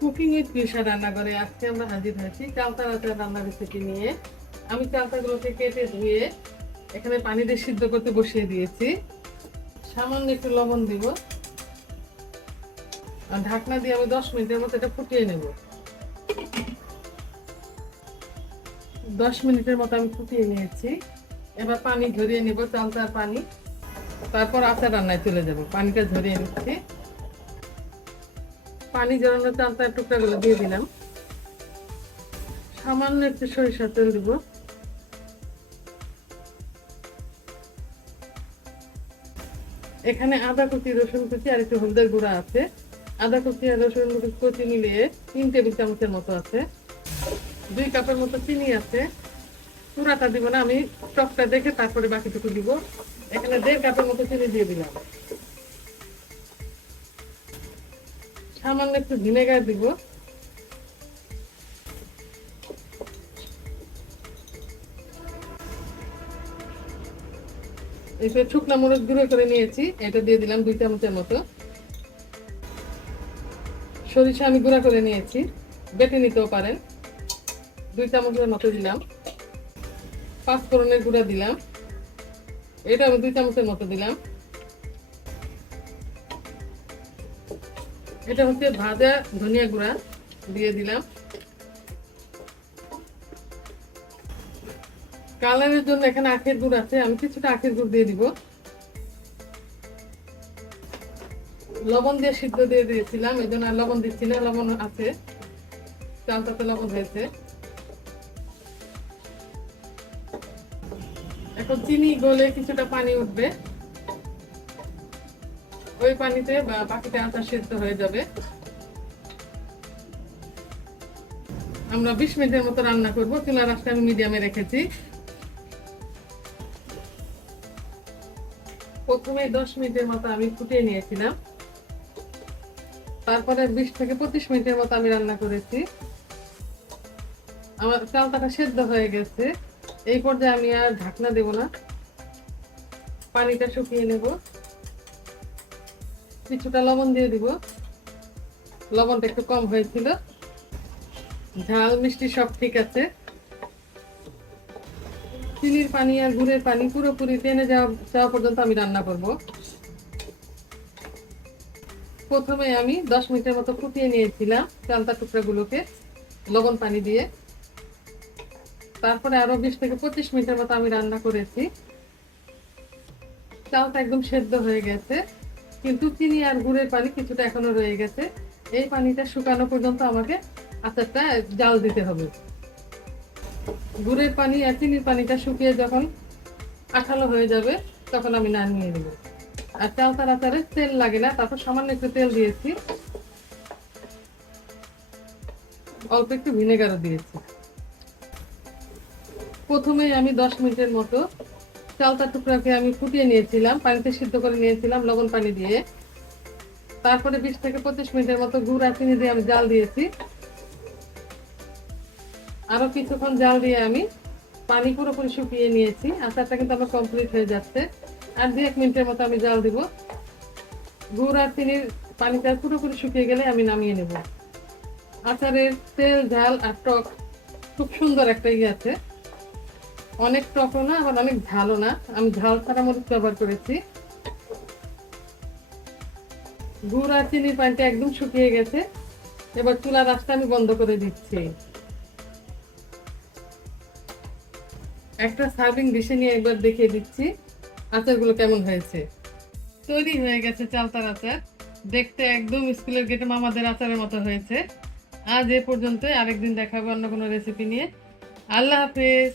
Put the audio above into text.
Cooking with কৃষা রান্নাঘরে আজকে আমরা হাজির হয়েছি। চালতা রাতের রান্নার রেসিপি নিয়ে। আমি চালতাগুলোকে কেটে ধুয়ে এখানে পানি দিয়ে সিদ্ধ করতে বসিয়ে দিয়েছি। সামান্য একটু লবণ দিব। আর ঢাকনা দিয়ে আমি দশ মিনিটের মতো এটা ফুটিয়ে নেব। দশ মিনিটের মতো আমি ফুটিয়ে নিয়েছি। এবার পানি ঝরিয়ে নেব চালতার পানি। তারপর আচার রান্নায় চলে যাব। পানিটা ঝরিয়ে নিচ্ছি। পানি জড়ানো চালতার টুকরাগুলো দিয়ে দিলাম। সামান্য একটু সরিষার তেল দিব। এখানে আদা কুচি, রসুন কুচি আর একটু হলদের গুঁড়া আছে। আদা কুচি আর রসুন কুচি মিলিয়ে তিন টেবিল চামচের মতো আছে। দুই কাপের মতো চিনি আছে। পুরাটা দিব না, আমি টকটা দেখে তারপরে বাকিটুকু দিব। এখানে দেড় কাপের মতো চিনি দিয়ে দিলাম। সামান্য একটু ভিনেগার দিব। এসে শুকনা মরিচ গুঁড়ো করে নিয়েছি, এটা দিয়ে দিলাম দুই চামচের মতো। সরিষা আমি গুঁড়া করে নিয়েছি, বেটে নিতেও পারেন। দুই চামচের মতো দিলাম। পাঁচ ফোড়নের গুঁড়া দিলাম। এটা আমি দুই চামচের মতো দিলাম। এটা হচ্ছে ভাজা ধনিয়া গুঁড়া দিয়ে দিলাম। কালারের জন্য এখানে আখের গুড় আছে, আমি কিছুটা আখের গুড় দিয়ে দিব। লবণ দিয়ে সিদ্ধ দিয়ে দিয়েছিলাম, এই জন্য লবণ দিচ্ছি না, লবণ আছে। চালটাতে লবণ হয়েছে। এখন চিনি গলে কিছুটা পানি উঠবে। ওই পানিতে বাকিটা আচার সিদ্ধ হয়ে যাবে। আমরা বিশ মিনিটের মতো রান্না করব। চুলার আঁচটা আমি মিডিয়ামে রেখেছি। প্রথমে দশ মিনিটের মতো আমি ফুটিয়ে নিয়েছিলাম। তারপরে বিশ থেকে পঁচিশ মিনিটের মতো আমি রান্না করেছি। আমার চালতাটা সেদ্ধ হয়ে গেছে। এই পর্যায়ে আমি আর ঢাকনা দেব না। পানিটা শুকিয়ে নেব। কিছুটা লবণ দিয়ে দিব। লবণটা একটু কম হয়েছিল। ঝাল, মিষ্টি সব ঠিক আছে। চিনির পানি আর গুড়ের পানি পুরোপুরি টেনে যাওয়া যাওয়া পর্যন্ত আমি রান্না করব। প্রথমে আমি দশ মিনিটের মতো ফুটিয়ে নিয়েছিলাম চালতা টুকরাগুলোকে লবণ পানি দিয়ে। তারপরে আরও বিশ থেকে পঁচিশ মিনিটের মতো আমি রান্না করেছি। চালটা একদম সেদ্ধ হয়ে গেছে। কিন্তু চিনি আর গুড়ের পানি কিছুটা এখনও রয়ে গেছে। এই পানিটা শুকানো পর্যন্ত আমাকে আচারটা জাল দিতে হবে। গুড়ের পানি আর চিনির পানিটা শুকিয়ে যখন আঠালো হয়ে যাবে, তখন আমি নামিয়ে দেবো আর চালতার আচারে তেল লাগে না, তারপর সামান্য একটু তেল দিয়েছি। অল্প একটু ভিনেগারও দিয়েছি। প্রথমে আমি দশ মিনিটের মতো চালতা টুকরাকে আমি ফুটিয়ে নিয়েছিলাম, পানিতে সিদ্ধ করে নিয়েছিলাম লবণ পানি দিয়ে। তারপরে বিশ থেকে পঁচিশ মিনিটের মতো গুড় আর চিনি দিয়ে আমি জাল দিয়েছি। আরও কিছুক্ষণ জাল দিয়ে আমি পানি পুরোপুরি শুকিয়ে নিয়েছি। আচারটা কিন্তু আমার কমপ্লিট হয়ে যাচ্ছে। আর দু এক মিনিটের মতো আমি জাল দিব। গুড় আর চিনির পানিটা পুরোপুরি শুকিয়ে গেলে আমি নামিয়ে নেব। আচারের তেল, ঝাল আর টক খুব সুন্দর একটা ইয়ে আছে। অনেক টকও না, আবার অনেক ঝালও না। আমি ঝাল ছাড়া মরিচ ব্যবহার করেছি। গুড় আর চিনির পানিটা একদম শুকিয়ে গেছে। এবার চুলার রাস্তা আমি বন্ধ করে দিচ্ছি। একটা সার্ভিং ডিশে নিয়ে একবার দেখিয়ে দিচ্ছি। আচারগুলো কেমন হয়েছে। তৈরি হয়ে গেছে চালতার আচার। দেখতে একদম স্কুলের গেটে মামাদের আচারের মতো হয়েছে। আজ এ পর্যন্ত আরেকদিন দেখাবো অন্য কোনো রেসিপি নিয়ে। আল্লাহ হাফেজ।